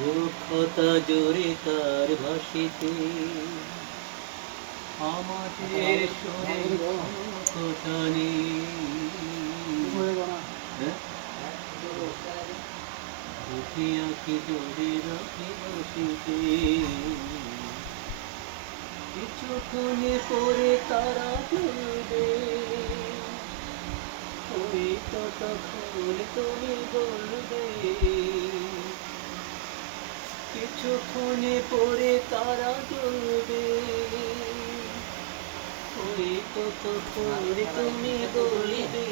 রুক্ষতা জোরে তার ভাসিতে আমাদের বসিতে? কিছুক্ষণে পরে তারা ওই ততক্ষণ তুমি বলবে। কিছুক্ষণে পরে তারা জ্বলবে ওই ততক্ষণ তুমি বলবে?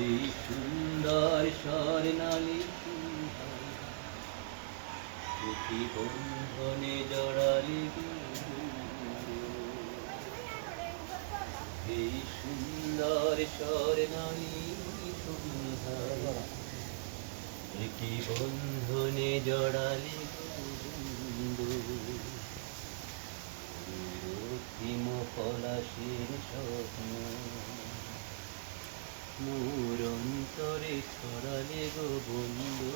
এই সুন্দর বন্ধনে জড়ালি এই সুন্দর স্বর্ণালী একই বন্ধনে জড়ালি রক্তিম পলাশের স্বপ্ন। মোর অন্তরে ছড়ালে গো বন্ধু।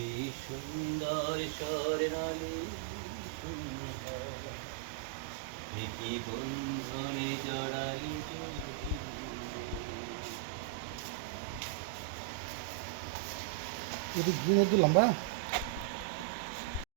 এই সুন্দর স্বর্ণালী সুন্দর একই বন্ধনে জড়ালি। এটি গ্রিন একটু লম্বা